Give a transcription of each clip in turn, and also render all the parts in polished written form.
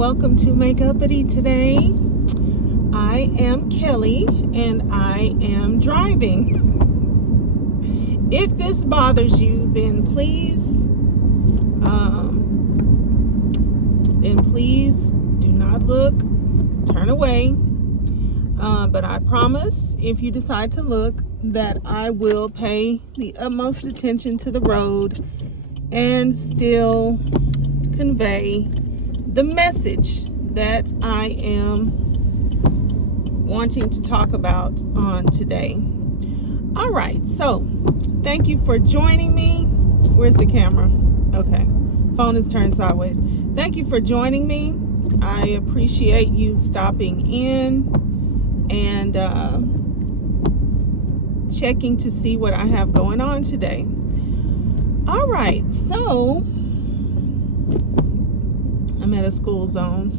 welcome to Make Uppity today. I am Kelly and I am driving. If this bothers you, then please do not look, turn away. But I promise if you decide to look that I will pay the utmost attention to the road and still convey the message that I am wanting to talk about on today. All right, so thank you for joining me. Where's the camera? Okay, phone is turned sideways. Thank you for joining me. I appreciate you stopping in and checking to see what I have going on today. All right, so I'm at a school zone.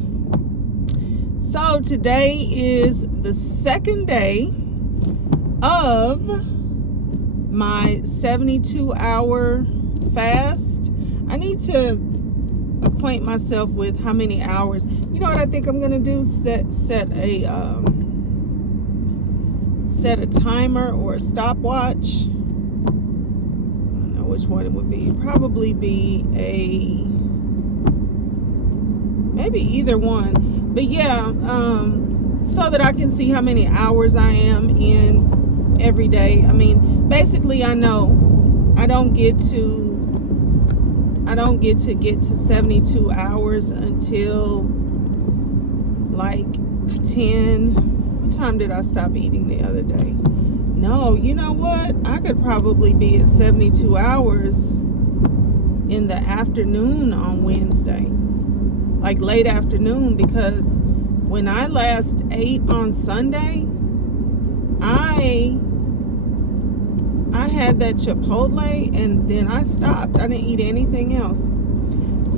So today is the second day of my 72-hour fast. I need to acquaint myself with how many hours. You know what I think I'm gonna do? Set a timer or a stopwatch. I don't know which one it would be. Probably be maybe either one. But yeah, so that I can see how many hours I am in every day. I mean, basically I know I don't get to get to 72 hours until like 10. What time did I stop eating the other day? No, you know what? I could probably be at 72 hours in the afternoon on Wednesday. Like late afternoon, because when I last ate on Sunday, I had that Chipotle and then I stopped. I didn't eat anything else.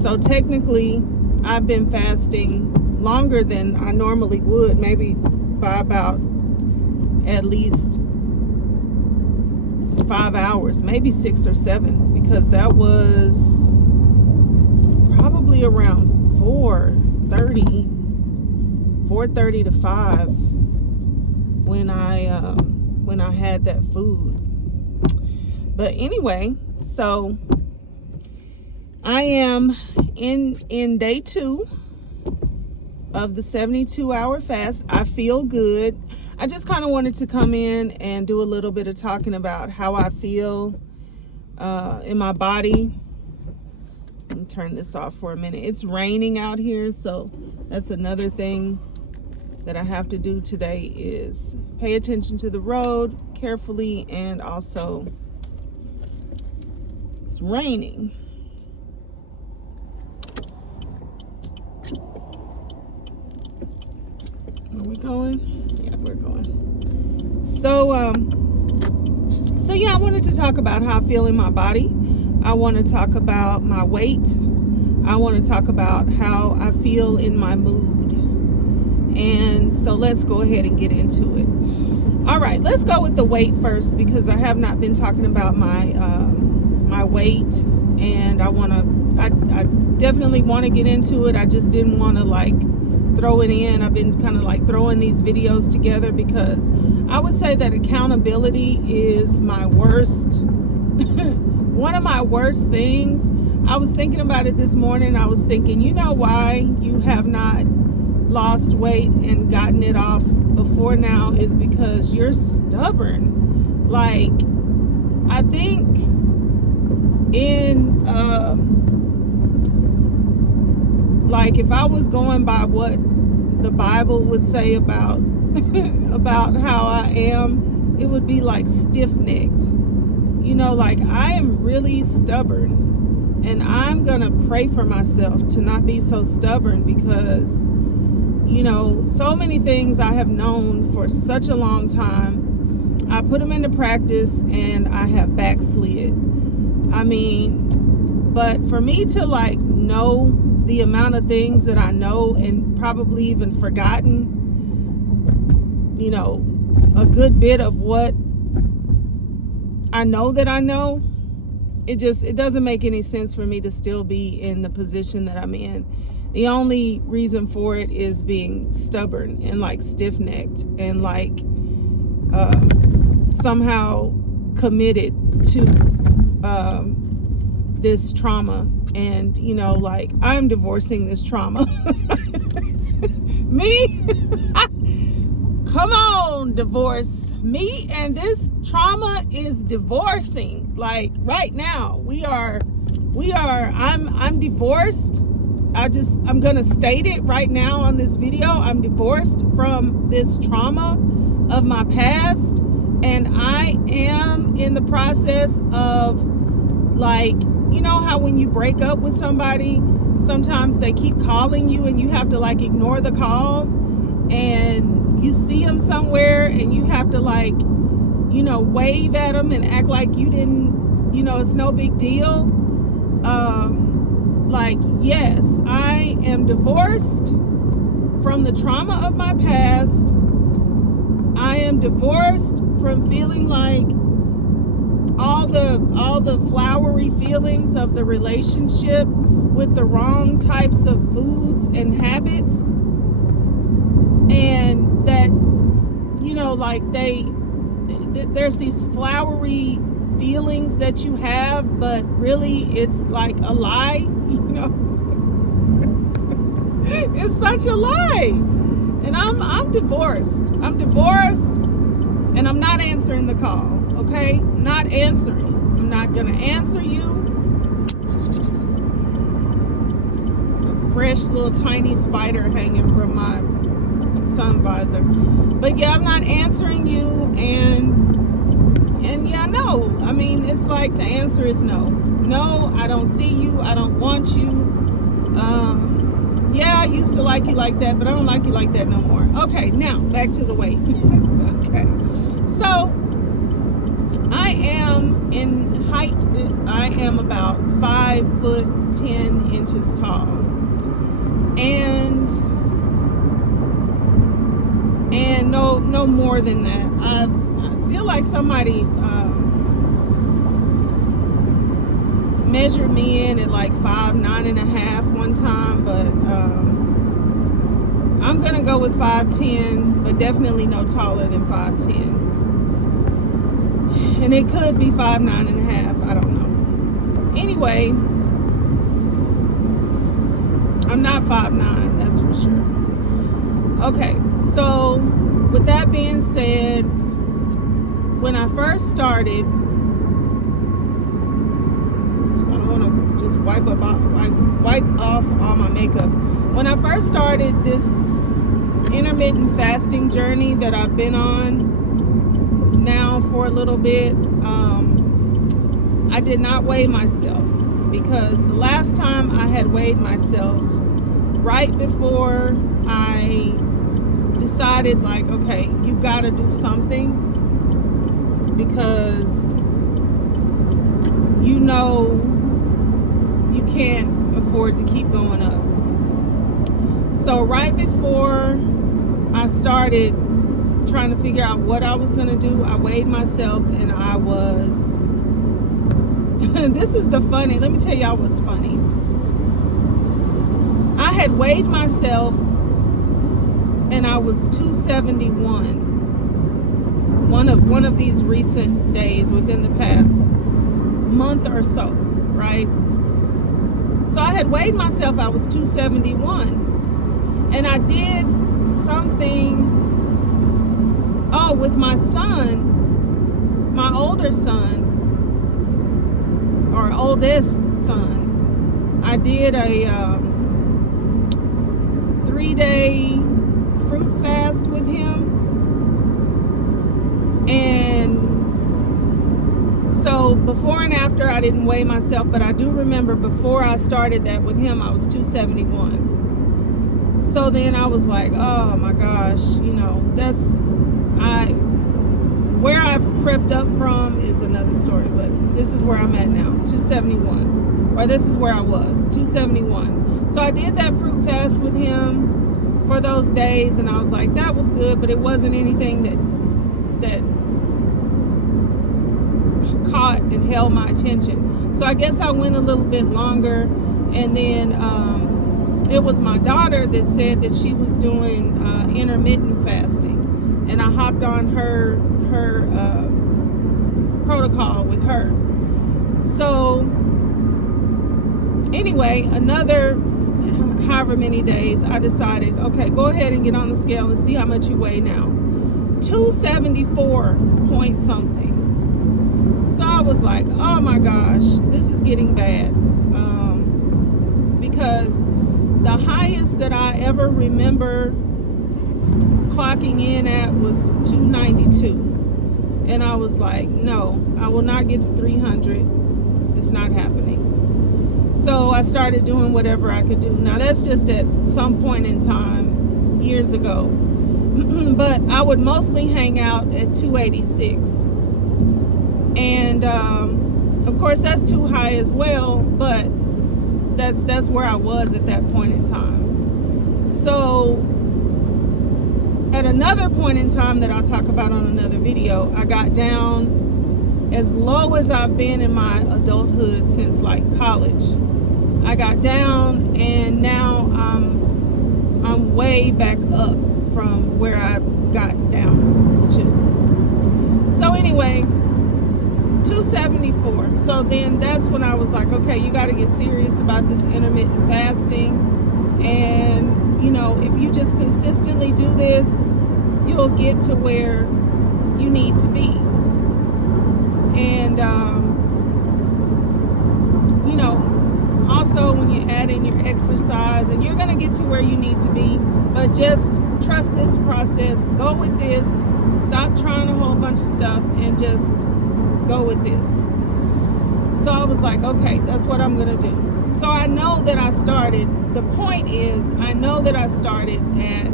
So technically, I've been fasting longer than I normally would, maybe by about at least 5 hours, maybe 6 or 7, because that was probably around 4:30 to 5 when I had that food. But anyway, so I am in day 2 of the 72-hour fast. I feel good. I just kind of wanted to come in and do a little bit of talking about how I feel in my body. Let me turn this off for a minute. It's raining out here, so that's another thing that I have to do today is pay attention to the road carefully, and also it's raining. Are we going? Yeah, we're going. So yeah, I wanted to talk about how I feel in my body. I want to talk about my weight. I want to talk about how I feel in my mood. And so let's go ahead and get into it. All right, let's go with the weight first, because I have not been talking about my weight, and I definitely want to get into it. I just didn't want to like throw it in. I've been kind of like throwing these videos together because I would say that accountability is my worst one of my worst things. I was thinking about it this morning. I was thinking, you know why you have not lost weight and gotten it off before now is because you're stubborn. Like, I think in like if I was going by what the Bible would say about about how I am, it would be like stiff-necked. You know, like I am really stubborn, and I'm gonna pray for myself to not be so stubborn, because you know, so many things I have known for such a long time, I put them into practice and I have backslid. I mean, but for me to like know the amount of things that I know and probably even forgotten, you know, a good bit of what I know that I know, it doesn't make any sense for me to still be in the position that I'm in. The only reason for it is being stubborn and like stiff-necked and like somehow committed to this trauma. And you know, like, I'm divorcing this trauma. Me? Come on, divorce me. And this trauma is divorcing. Like right now, I'm divorced. I'm gonna state it right now on this video. I'm divorced from this trauma of my past, and I am in the process of, like, you know how when you break up with somebody, sometimes they keep calling you and you have to like ignore the call, and you see them somewhere and you have to, like, you know, wave at them and act like you didn't, you know, it's no big deal. Like, yes, I am divorced from the trauma of my past. I am divorced from feeling like all the flowery feelings of the relationship with the wrong types of foods and habits, and that, you know, like there's these flowery feelings that you have, but really it's like a lie, you know. It's such a lie. And I'm divorced. I'm divorced, and I'm not answering the call. Okay? Not answering. I'm not gonna answer you. It's a fresh little tiny spider hanging from my sun visor. But yeah, I'm not answering you, and yeah, no. I mean, it's like the answer is no. No, I don't see you. I don't want you. Yeah, I used to like you like that, but I don't like you like that no more. Okay, now back to the weight. Okay. So I am in height. I am about 5'10" tall, and no more than that. I feel like somebody measured me in at like 5'9.5" one time, but I'm gonna go with 5'10", but definitely no taller than 5'10". And it could be 5'9.5", I don't know. Anyway, I'm not 5'9", that's for sure. Okay, so with that being said, when I first started, so I don't want to just wipe off all my makeup. When I first started this intermittent fasting journey that I've been on now for a little bit, I did not weigh myself, because the last time I had weighed myself, right before I decided, like, okay, you gotta do something, because you know you can't afford to keep going up. So right before I started trying to figure out what I was going to do, I weighed myself, and I was this is the funny, let me tell y'all what's funny. I had weighed myself and I was 271 one of these recent days within the past month or so, right? So I had weighed myself, I was 271, and I did something, with my son, my older son, or oldest son. I did a 3-day fruit fast with him. And so before and after, I didn't weigh myself, but I do remember before I started that with him, I was 271. So then I was like, oh my gosh, you know, where I've crept up from is another story, but this is where I'm at now, 271, or this is where I was, 271. So I did that fruit fast with him for those days, and I was like, that was good, but it wasn't anything that caught and held my attention. So I guess I went a little bit longer, and then it was my daughter that said that she was doing intermittent fasting, and I hopped on her protocol with her. So anyway, another however many days, I decided, okay, go ahead and get on the scale and see how much you weigh now. 274 point something. So I was like, oh my gosh, this is getting bad. Because the highest that I ever remember clocking in at was 292. And I was like, no, I will not get to 300. It's not happening. So I started doing whatever I could do. Now that's just at some point in time, years ago. But I would mostly hang out at 286. And of course that's too high as well, but that's where I was at that point in time. So at another point in time that I'll talk about on another video, I got down as low as I've been in my adulthood since like college. I got down, and now I'm way back up from where I got down to. So anyway, 274. So then that's when I was like, okay, you got to get serious about this intermittent fasting. And, you know, if you just consistently do this, you'll get to where you need to be. And, you know, also when you add in your exercise, and you're going to get to where you need to be, but just trust this process. Go with this. Stop trying a whole bunch of stuff and just go with this. So I was like, okay, that's what I'm going to do. So I know that I started, the point is, I know that I started at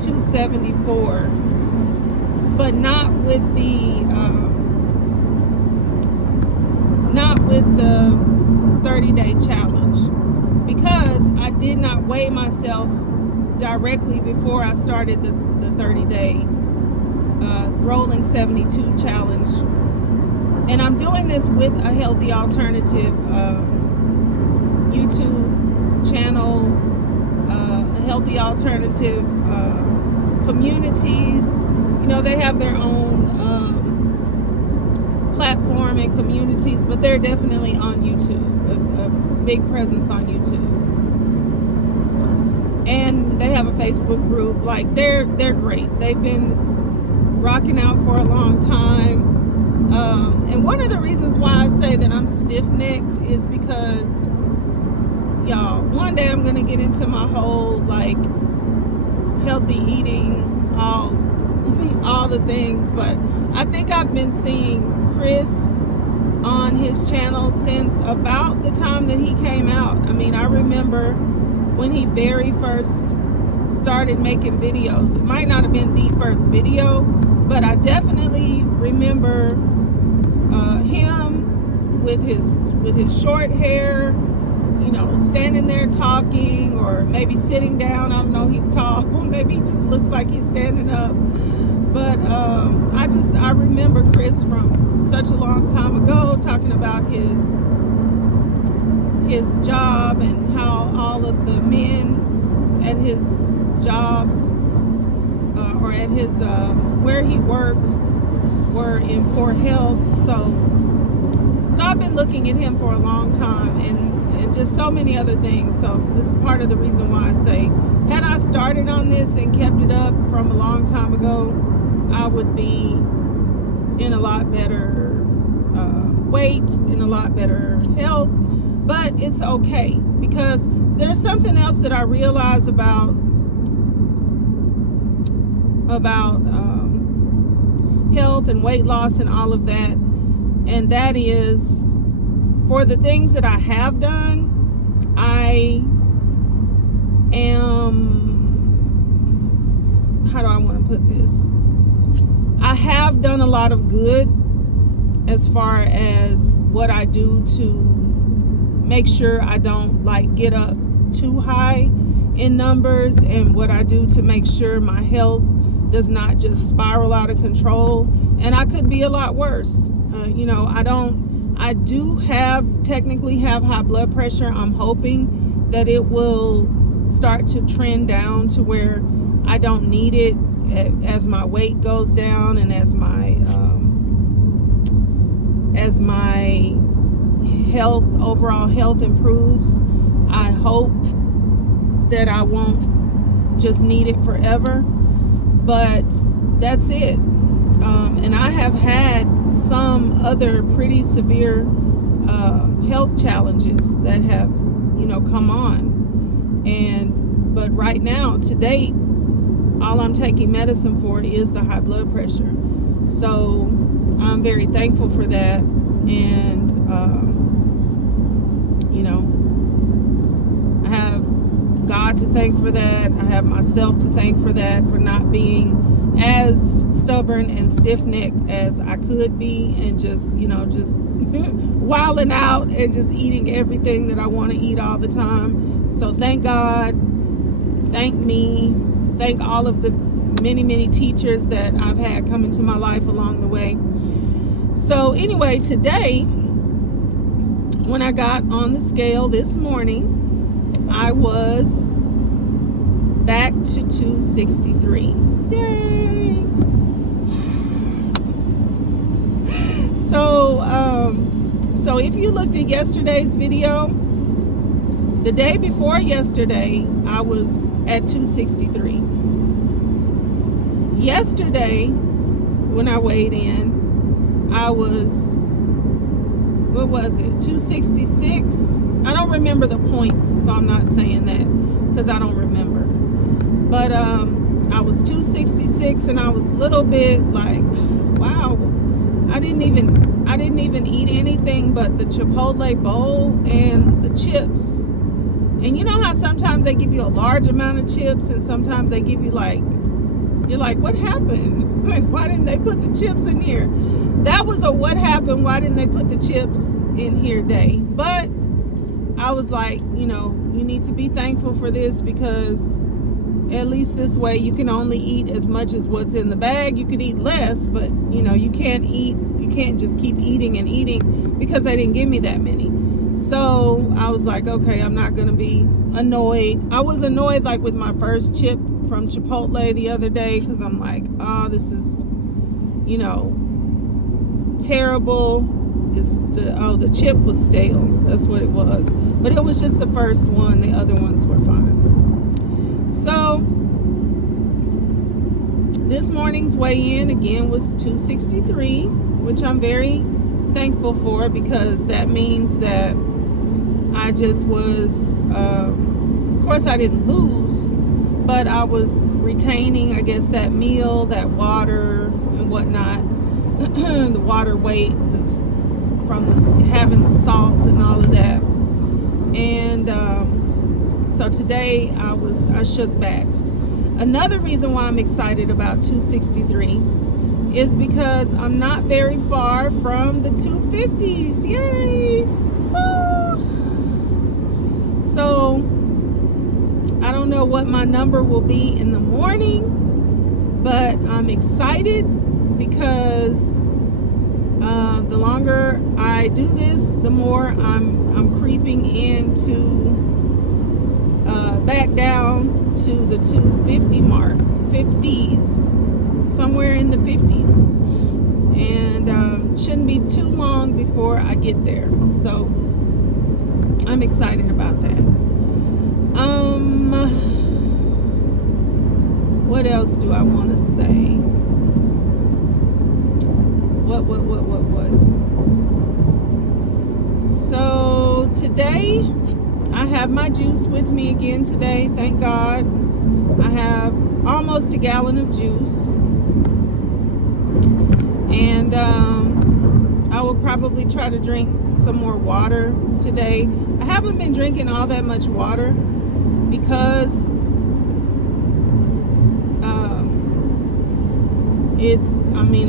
274, but not with the 30-day challenge, because I did not weigh myself directly before I started the 30-day rolling 72 challenge. And I'm doing this with a healthy alternative YouTube channel, a healthy alternative communities. You know, they have their own platform and communities, but they're definitely on YouTube, a big presence on YouTube. And they have a Facebook group. Like, they're great. They've been rocking out for a long time. And one of the reasons why I say that I'm stiff-necked is because, y'all, one day I'm going to get into my whole, like, healthy eating, all the things. But I think I've been seeing Chris on his channel since about the time that he came out. I mean, I remember when he very first started making videos. It might not have been the first video, but I definitely remember him with his short hair, you know, standing there talking, or maybe sitting down. I don't know, he's tall. Maybe he just looks like he's standing up. But I remember Chris from such a long time ago talking about his job, and how all of the men at his jobs or at his where he worked were in poor health. So I've been looking at him for a long time, and just so many other things. So this is part of the reason why I say, had I started on this and kept it up from a long time ago, I would be in a lot better weight, in a lot better health. But it's okay, because there's something else that I realize about health and weight loss and all of that, and that is, for the things that I have done, I am, how do I want to put this? I have done a lot of good as far as what I do to make sure I don't, like, get up too high in numbers, and what I do to make sure my health does not just spiral out of control. And I could be a lot worse. You know, I do technically have high blood pressure. I'm hoping that it will start to trend down to where I don't need it as my weight goes down and as my overall health improves. I hope that I won't just need it forever, but that's it. And I have had some other pretty severe health challenges that have, come on. But right now, to date, all I'm taking medicine for is the high blood pressure. So I'm very thankful for that. And, I have God to thank for that. I have myself to thank for that, for not being as stubborn and stiff-necked as I could be, and just wilding out and just eating everything that I want to eat all the time. So thank God, thank me, thank all of the many, many teachers that I've had come into my life along the way. So anyway, today, when I got on the scale this morning, I was back to 263. Yay! So if you looked at yesterday's video, the day before yesterday, I was at 263. Yesterday, when I weighed in, I was, 266? I don't remember the points, so I'm not saying that because I don't remember. But I was 266, and I was a little bit like, wow, I didn't even eat anything but the Chipotle bowl and the chips. And you know how sometimes they give you a large amount of chips, and sometimes they give you you're like, what happened? Like, why didn't they put the chips in here? That was a what happened, why didn't they put the chips in here day. But I was like, you need to be thankful for this, because at least this way you can only eat as much as what's in the bag. You could eat less, but you can't just keep eating and eating, because they didn't give me that many. So I was like, okay, I'm not gonna be annoyed. I was annoyed like with my first chip from Chipotle the other day, because I'm like, oh, this is terrible. The chip was stale. That's what it was. But it was just the first one. The other ones were fine. So this morning's weigh-in again was 263, which I'm very thankful for, because that means that I just was, of course I didn't lose, but I was retaining, I guess, that meal, that water and whatnot, the water weight from having the salt and all of that. And so today I shook back. Another reason why I'm excited about 263 is because I'm not very far from the 250s. Yay! Woo! So I don't know what my number will be in the morning, but I'm excited because the longer I do this, the more I'm creeping into back down to the 250 mark, 50s, somewhere in the 50s, and shouldn't be too long before I get there. So I'm excited about that. What else do I want to say? What? So today I have my juice with me again today. Thank God. I have almost a gallon of juice, and I will probably try to drink some more water today. I haven't been drinking all that much water because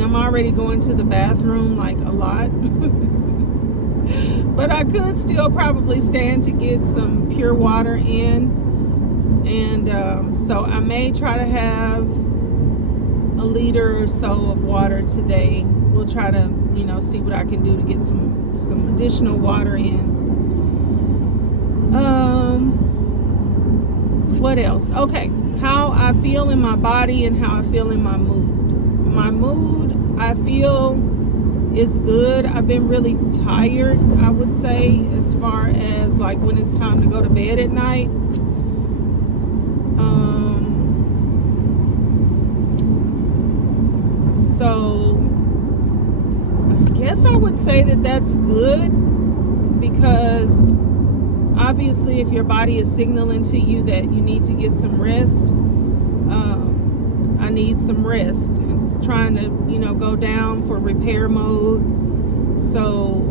I'm already going to the bathroom like a lot. But I could still probably stand to get some pure water in. And so I may try to have a liter or so of water today. We'll try to, see what I can do to get some additional water in. what else? Okay, how I feel in my body and how I feel in my mood. My mood, I feel, is good. I've been really tired, I would say, as far as like when it's time to go to bed at night. So I guess I would say that that's good, because obviously if your body is signaling to you that you need to get some rest, I need some rest. It's trying to, go down for repair mode. So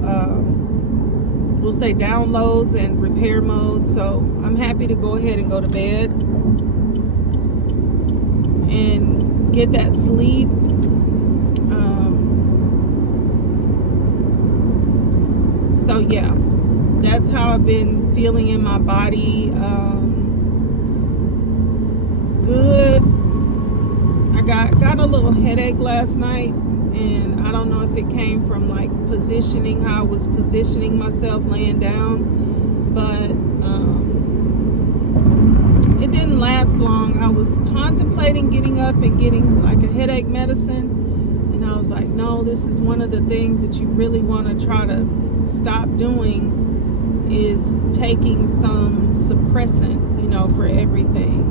we'll say downloads and repair mode. So I'm happy to go ahead and go to bed and get that sleep. So yeah, that's how I've been feeling in my body. Good. I got a little headache last night, and I don't know if it came from like positioning, how I was positioning myself laying down, but it didn't last long. I was contemplating getting up and getting like a headache medicine, and I was like, no, this is one of the things that you really want to try to stop doing, is taking some suppressant, for everything.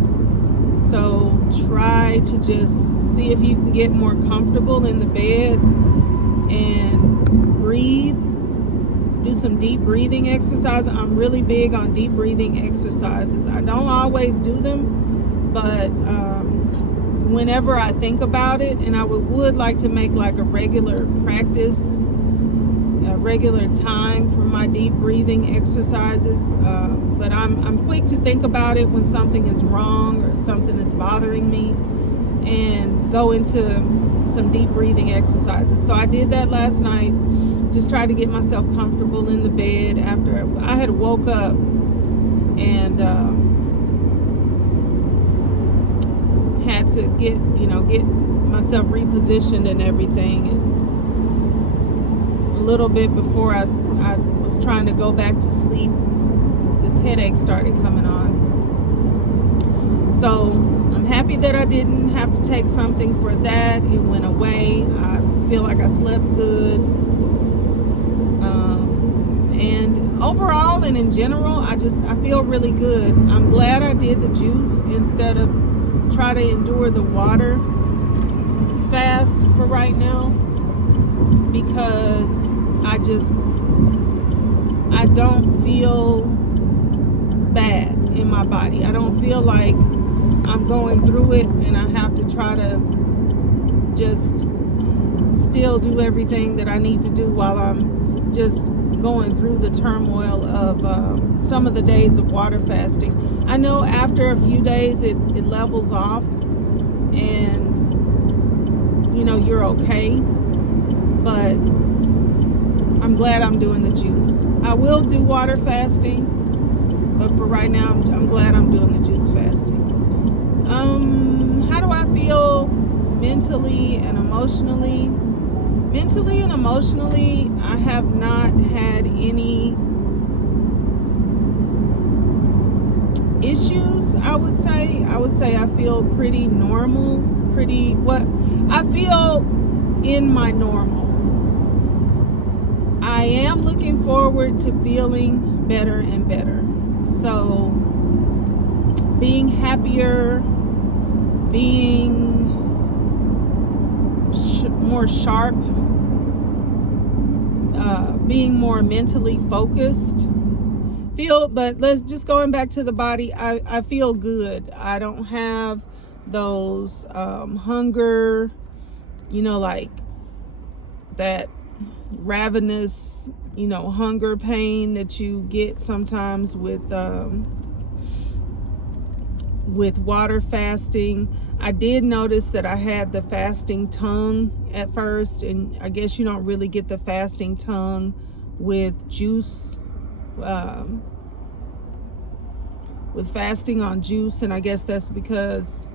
So try to just see if you can get more comfortable in the bed and breathe. Do some deep breathing exercises. I'm really big on deep breathing exercises. I don't always do them, but whenever I think about it, and I would like to make like a regular practice, a regular time for my deep breathing exercises, but I'm quick to think about it when something is wrong or something is bothering me, and go into some deep breathing exercises. So I did that last night, just tried to get myself comfortable in the bed after I had woke up, and had to get myself repositioned and everything. And a little bit before I was trying to go back to sleep, this headache started coming on. So I'm happy that I didn't have to take something for that. It went away. I feel like I slept good. And overall and in general, I feel really good. I'm glad I did the juice instead of try to endure the water fast for right now, because I don't feel bad in my body. I don't feel like I'm going through it and I have to try to just still do everything that I need to do while I'm just going through the turmoil of some of the days of water fasting. I know after a few days it levels off, and you're okay, but I'm glad I'm doing the juice. I will do water fasting, but for right now I'm glad I'm doing the juice fasting. How do I feel mentally and emotionally? Mentally and emotionally, I have not had any issues, I would say. I feel pretty normal, I feel in my normal. I am looking forward to feeling better and better. So being happier, being more sharp, being more mentally focused. But let's just going back to the body. I feel good. I don't have those hunger, like that ravenous, hunger pain that you get sometimes with water fasting. I did notice that I had the fasting tongue at first, and I guess you don't really get the fasting tongue with juice, with fasting on juice, and I guess that's because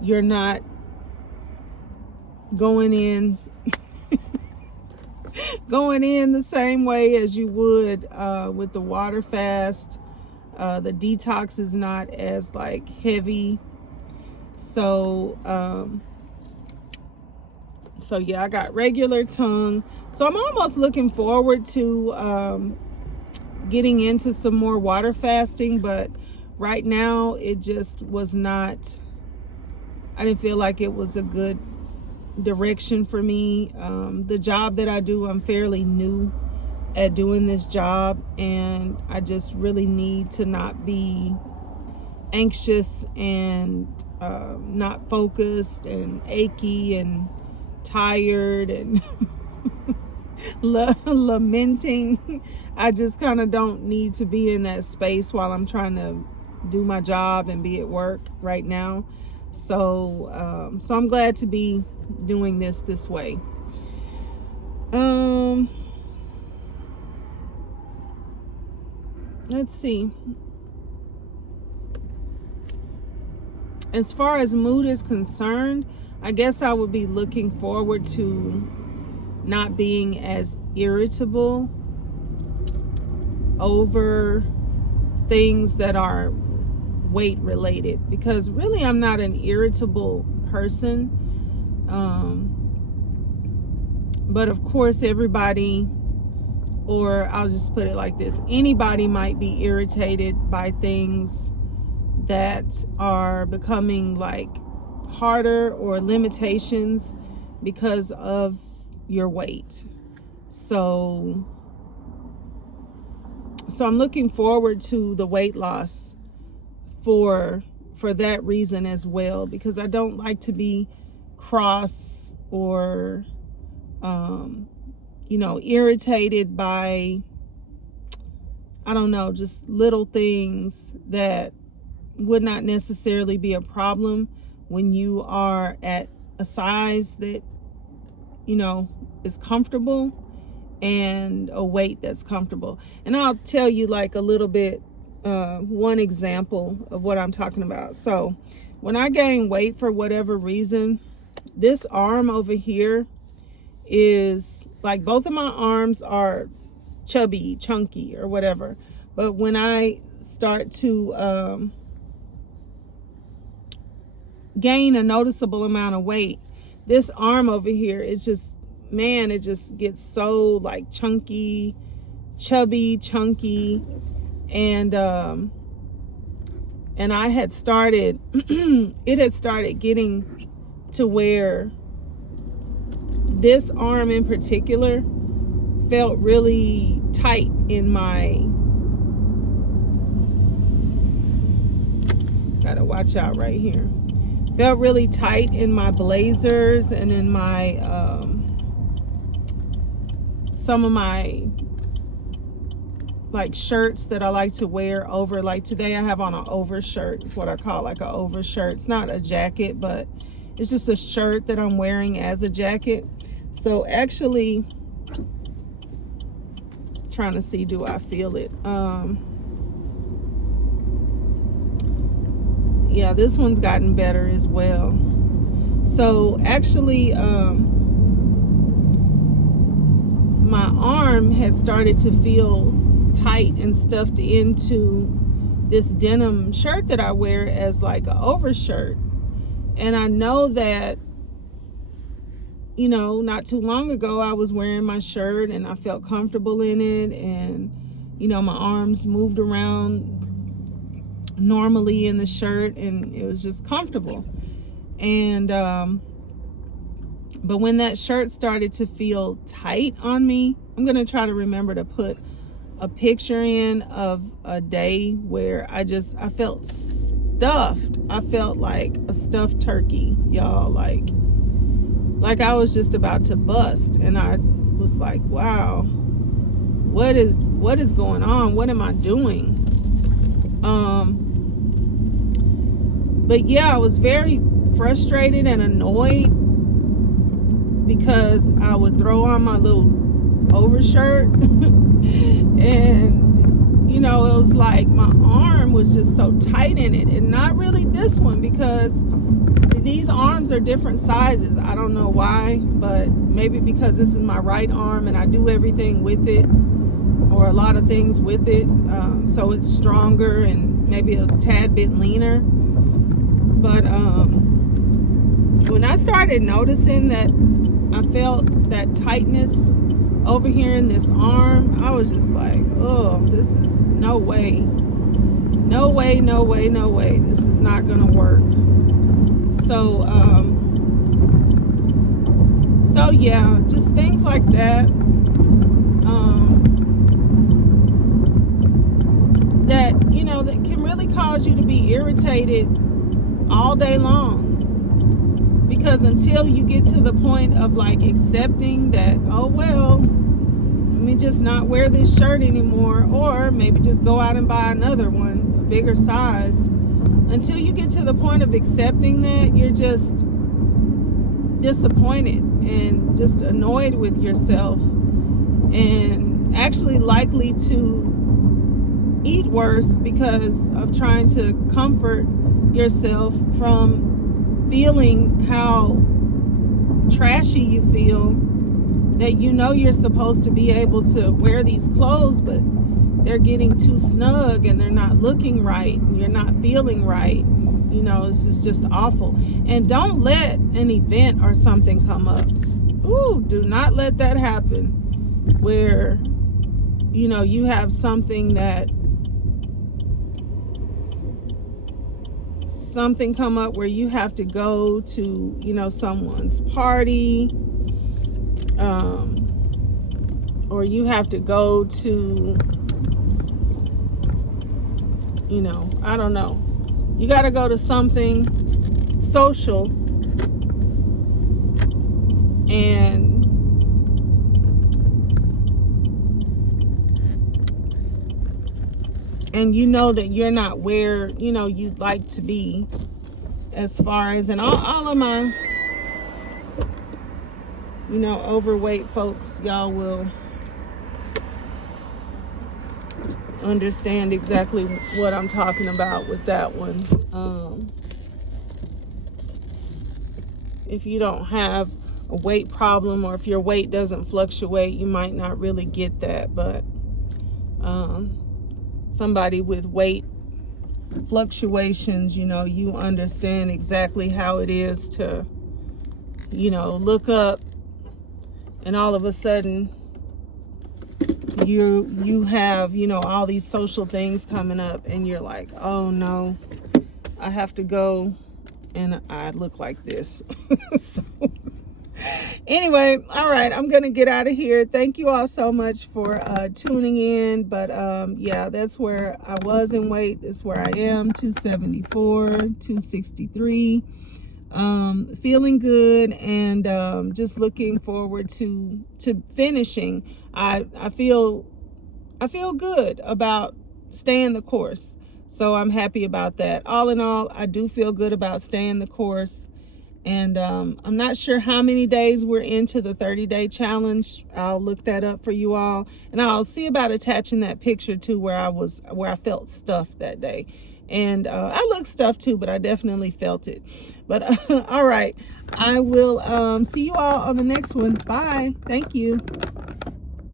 you're not going in the same way as you would with the water fast. The detox is not as like heavy. So so yeah, I got regular tongue. So I'm almost looking forward to getting into some more water fasting, but right now it just was not, I didn't feel like it was a good direction for me. The job that I do, I'm fairly new at doing this job, and I just really need to not be anxious and not focused and achy and tired and lamenting. I just kind of don't need to be in that space while I'm trying to do my job and be at work right now. So so I'm glad to be doing this way. Let's see. As far as mood is concerned, I guess I would be looking forward to not being as irritable over things that are weight related, because really I'm not an irritable person. But of course everybody, or I'll just put it like this, anybody might be irritated by things that are becoming like harder or limitations because of your weight. So I'm looking forward to the weight loss for that reason as well, because I don't like to be cross or irritated by, I don't know, just little things that would not necessarily be a problem when you are at a size that is comfortable and a weight that's comfortable. And I'll tell you like a little bit, one example of what I'm talking about. So when I gain weight for whatever reason, this arm over here is like, both of my arms are chubby, chunky or whatever. But when I start to gain a noticeable amount of weight, this arm over here, it's just, man, it just gets so like chunky, chubby, chunky. And I had started it had started getting to where this arm in particular felt really tight in my, gotta watch out right here, felt really tight in my blazers and in my some of my like shirts that I like to wear over, like today I have on an overshirt. It's what I call like an overshirt. It's not a jacket, but it's just a shirt that I'm wearing as a jacket. So actually, trying to see, do I feel it? Yeah, this one's gotten better as well. So actually, my arm had started to feel tight and stuffed into this denim shirt that I wear as like an overshirt. And I know that, not too long ago I was wearing my shirt and I felt comfortable in it, and my arms moved around normally in the shirt and it was just comfortable. And but when that shirt started to feel tight on me, I'm gonna try to remember to put a picture in of a day where I felt stuffed. I felt like a stuffed turkey, y'all, like I was just about to bust. And I was like, wow, what is going on? What am I doing? But yeah, I was very frustrated and annoyed because I would throw on my little overshirt and it was like my arm was just so tight in it. And not really this one, because these arms are different sizes. I don't know why, but maybe because this is my right arm and I do everything with it, or a lot of things with it, so it's stronger and maybe a tad bit leaner. But when I started noticing that I felt that tightness over here in this arm, I was just like, oh, this is no way. No way, no way, no way. This is not gonna work. So yeah, just things like that. That, you know, that can really cause you to be irritated all day long. Because until you get to the point of like accepting that, oh well, let me just not wear this shirt anymore, or maybe just go out and buy another one, a bigger size. Until you get to the point of accepting that, you're just disappointed and just annoyed with yourself, and actually likely to eat worse because of trying to comfort yourself from feeling how trashy you feel, that you know you're supposed to be able to wear these clothes, but they're getting too snug and they're not looking right and you're not feeling right. You know, it's just awful. And don't let an event or something come up. Ooh, do not let that happen where, you know, you have something come up where you have to go to, you know, someone's party, or you have to go to, you know, I don't know, you got to go to something social, and you know that you're not where, you know, you'd like to be, as far as, and all of my, you know, overweight folks, y'all will understand exactly what I'm talking about with that one. If you don't have a weight problem, or if your weight doesn't fluctuate, you might not really get that. But somebody with weight fluctuations, you know, you understand exactly how it is to, you know, look up and all of a sudden you have, you know, all these social things coming up and you're like, oh no, I have to go and I look like this. So anyway, all right, I'm gonna get out of here. Thank you all so much for tuning in. But yeah, that's where I was in weight. That's where I am, 274, 263. Feeling good, and just looking forward to finishing. I feel good about staying the course, so I'm happy about that. All in all, I do feel good about staying the course. And I'm not sure how many days we're into the 30-day challenge. I'll look that up for you all, and I'll see about attaching that picture to where I felt stuffed that day. And I look stuffed too, but I definitely felt it. But all right, I will see you all on the next one. Bye. Thank you.